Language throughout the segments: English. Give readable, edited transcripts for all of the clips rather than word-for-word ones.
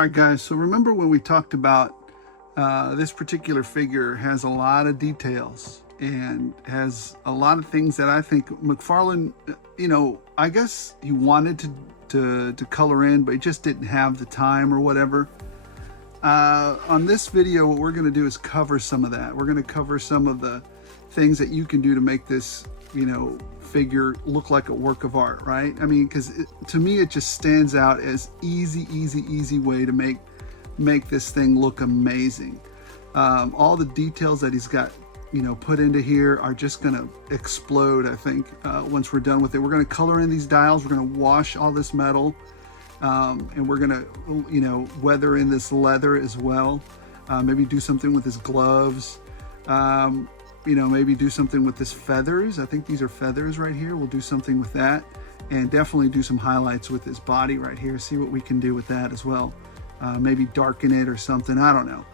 Alright guys, so remember when we talked about this particular figure has a lot of details and has a lot of things that I think McFarlane, I guess he wanted to color in, but he just didn't have the time or whatever. On this video, what we're going to do is cover some of that. We're going to cover some of the things that you can do to make this, figure look like a work of art, right? I mean, because to me, it just stands out as easy way to make this thing look amazing. All the details that he's got, put into here are just going to explode, I think, once we're done with it. We're going to color in these dials. We're going to wash all this metal. And we're gonna, weather in this leather as well. Maybe do something with his gloves. Maybe do something with his feathers. I think these are feathers right here. We'll do something with that, and definitely do some highlights with his body right here. See what we can do with that as well. Maybe darken it or something. I don't know.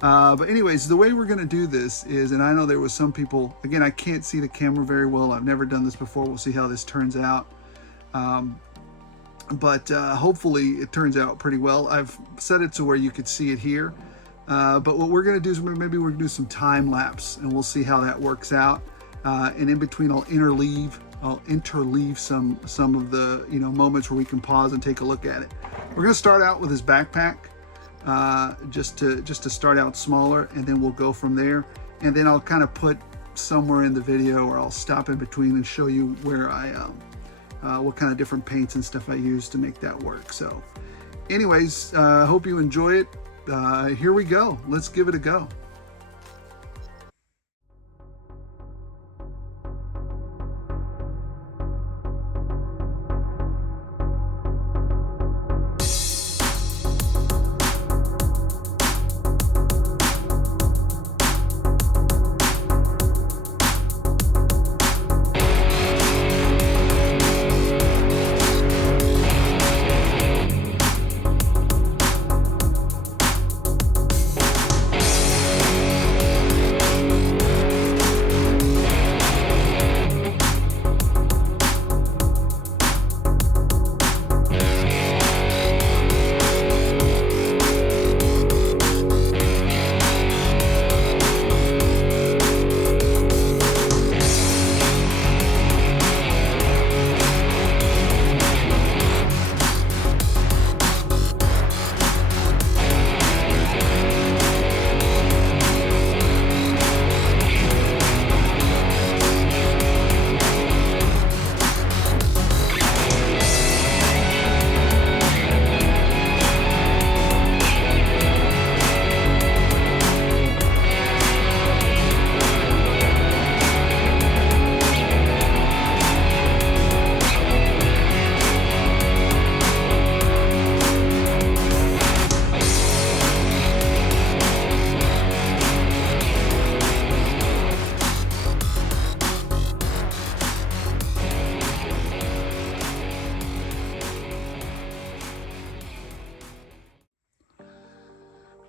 But anyways, the way we're gonna do this is, and I know there was some people, again, I can't see the camera very well. I've never done this before. We'll see how this turns out. But hopefully it turns out pretty well. I've set it to where you could see it here. But what we're going to do is maybe we're going to do some time lapse, and we'll see how that works out. And in between, I'll interleave some of the moments where we can pause and take a look at it. We're going to start out with his backpack, just to start out smaller, and then we'll go from there. And then I'll kind of put somewhere in the video, or I'll stop in between and show you where I what kind of different paints and stuff I use to make that work. So anyways, hope you enjoy it. Here we go. Let's give it a go.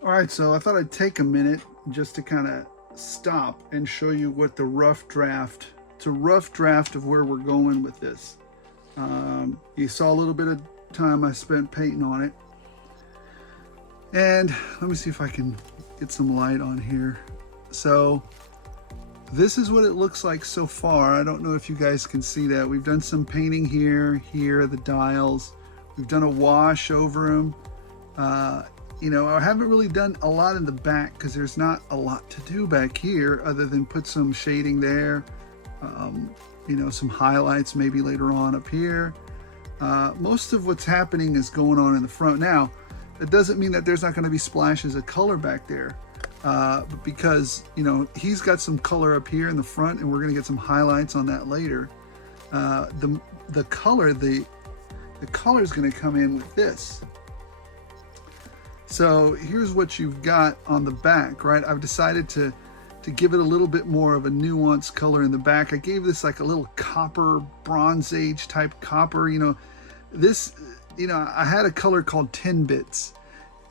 All right, so I thought I'd take a minute just to kind of stop and show you what the rough draft, of where we're going with this. You saw a little bit of time I spent painting on it. And let me see if I can get some light on here. So this is what it looks like so far. I don't know if you guys can see that. We've done some painting here, the dials. We've done a wash over them. I haven't really done a lot in the back because there's not a lot to do back here other than put some shading there, some highlights maybe later on up here. Most of what's happening is going on in the front. Now, it doesn't mean that there's not going to be splashes of color back there, but because, he's got some color up here in the front, and we're going to get some highlights on that later. The color is going to come in with this. So here's what you've got on the back, right? I've decided to give it a little bit more of a nuanced color in the back. I gave this like a little copper, Bronze Age type copper. This, I had a color called 10 bits,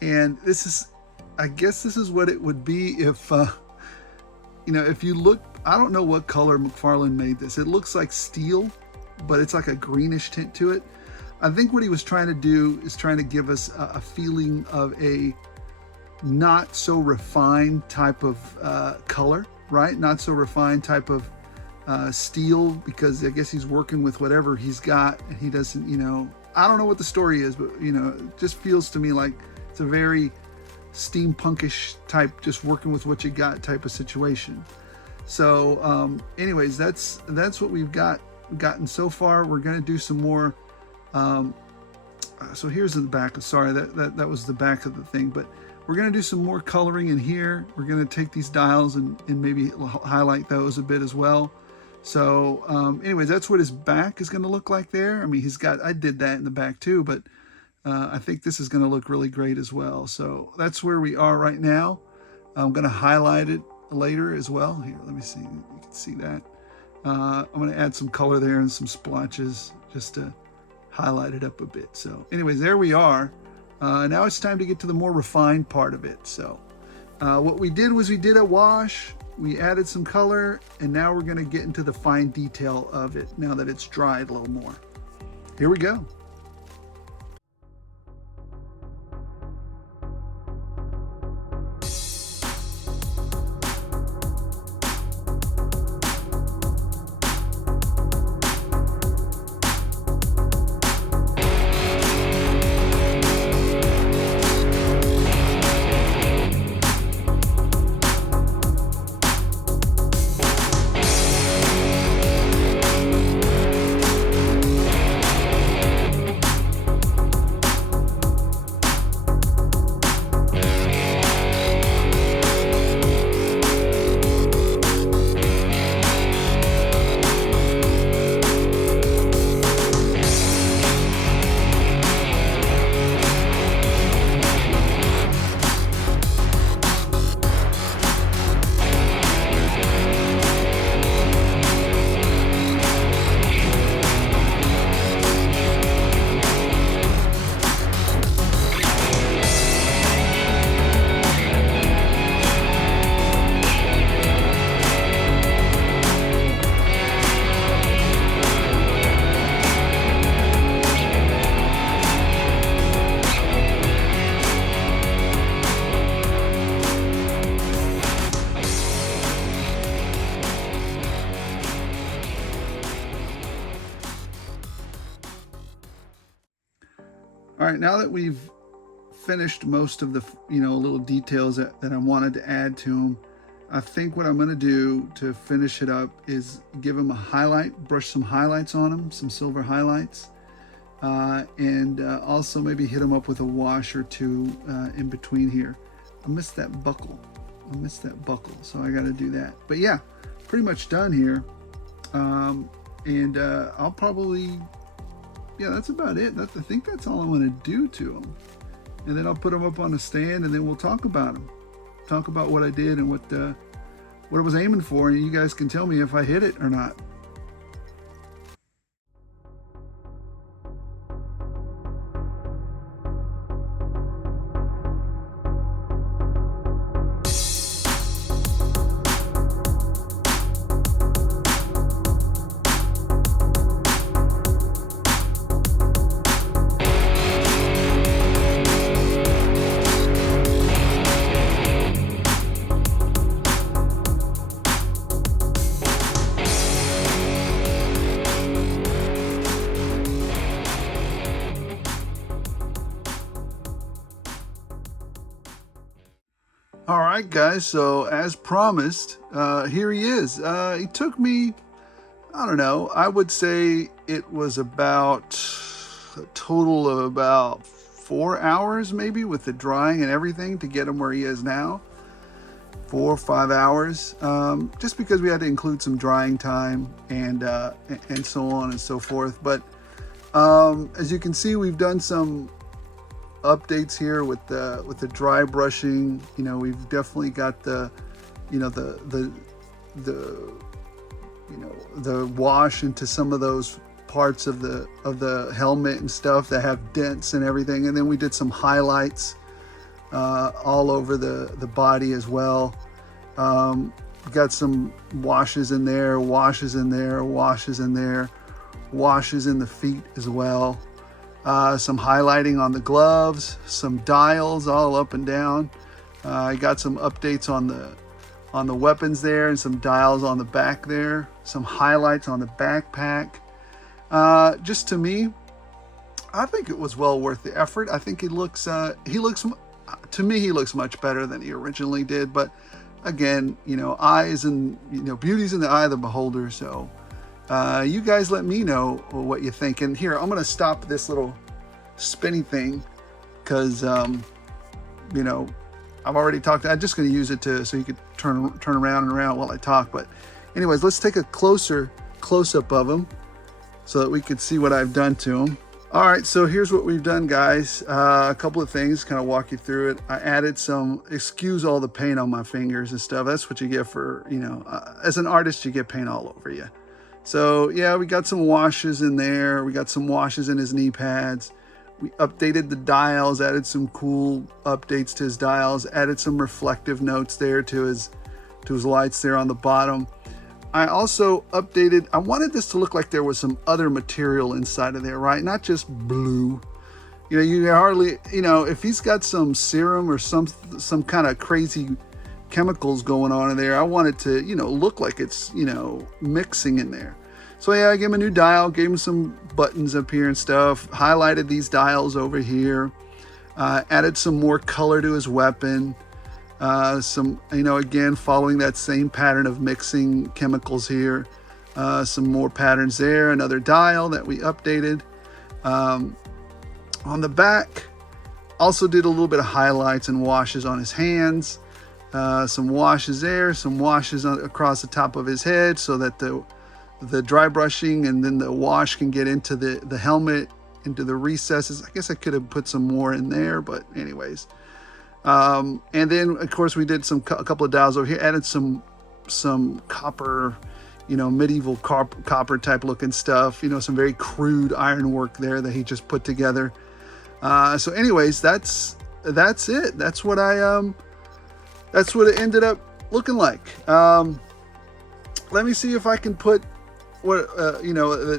and this is, I guess this is what it would be if, if you look, I don't know what color McFarlane made this. It looks like steel, but it's like a greenish tint to it. I think what he was trying to do is trying to give us a feeling of a not so refined type of color, right? Not so refined type of steel, because I guess he's working with whatever he's got, and he doesn't, you know, I don't know what the story is, but you know, it just feels to me like it's a very steampunkish type, just working with what you got type of situation. So anyways, that's what we've gotten so far. We're going to do some more. So here's the back. Sorry, that was the back of the thing, but we're going to do some more coloring in here. We're going to take these dials and maybe highlight those a bit as well. So anyways, that's what his back is going to look like there. I mean, I did that in the back too, but I think this is going to look really great as well. So that's where we are right now. I'm going to highlight it later as well. Here, let me see. You can see that. I'm going to add some color there and some splotches just to highlight it up a bit. So anyways, there we are. Now it's time to get to the more refined part of it. So what we did was we did a wash, we added some color, and now we're going to get into the fine detail of it now that it's dried a little more. Here we go. All right, now that we've finished most of the, little details that I wanted to add to them, I think what I'm going to do to finish it up is give them a highlight, brush some highlights on them, some silver highlights, and also maybe hit them up with a wash or two in between here. I missed that buckle. So I got to do that. But yeah, pretty much done here. And I'll probably, that's about it. I think that's all I'm going to do to them. And then I'll put them up on a stand, and then we'll talk about them. Talk about what I did and what I was aiming for, and you guys can tell me if I hit it or not. All right, guys, so as promised, here he is. It took me, I don't know, I would say it was about a total of about 4 hours maybe with the drying and everything to get him where he is now. 4 or 5 hours, just because we had to include some drying time and so on and so forth. But as you can see, we've done some updates here with the dry brushing. We've definitely got the wash into some of those parts of the helmet and stuff that have dents and everything, and then we did some highlights all over the body as well. Got some washes in there, washes in there, washes in there, washes in the feet as well. some highlighting on the gloves, some dials all up and down. I got some updates on the weapons there, and some dials on the back there, some highlights on the backpack. Just to me, I think it was well worth the effort. I think to me, he looks much better than he originally did. But again, you know, beauty's in the eye of the beholder. So you guys let me know what you think. And here, I'm going to stop this little spinny thing because, you know, I've already talked. I'm just going to use it so you could turn around and around while I talk. But anyways, let's take a closer close-up of him so that we could see what I've done to him. All right, so here's what we've done, guys. A couple of things, kind of walk you through it. I added excuse all the paint on my fingers and stuff. That's what you get for, you know, as an artist, you get paint all over you. So yeah, we got some washes in there. We got some washes in his knee pads. We updated the dials, added some cool updates to his dials, added some reflective notes there to his lights there on the bottom. I also updated, I wanted this to look like there was some other material inside of there, right? Not just blue. You know, you hardly, you know, if he's got some serum or some kind of crazy chemicals going on in there, I want it to, you know, look like it's, you know, mixing in there. So yeah, I gave him a new dial, gave him some buttons up here and stuff, highlighted these dials over here, added some more color to his weapon, some, you know, again, following that same pattern of mixing chemicals here, some more patterns there, another dial that we updated. On the back, also did a little bit of highlights and washes on his hands, some washes there, some washes across the top of his head so that the dry brushing and then the wash can get into the helmet, into the recesses. I guess I could have put some more in there, but anyways. And then of course we did a couple of dials over here, added some copper, you know, medieval copper type looking stuff, you know, some very crude ironwork there that he just put together. So anyways, that's it. That's what it ended up looking like. Let me see if I can put you know,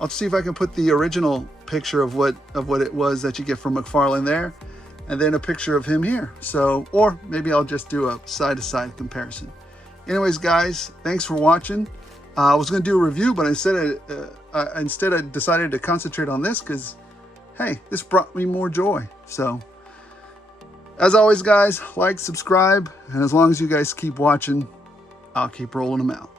I'll see if I can put the original picture of what it was that you get from McFarlane there, and then a picture of him here. So, or maybe I'll just do a side-to-side comparison. Anyways, guys, thanks for watching. I was going to do a review, but instead I decided to concentrate on this because, hey, this brought me more joy. So, as always, guys, like, subscribe, and as long as you guys keep watching, I'll keep rolling them out.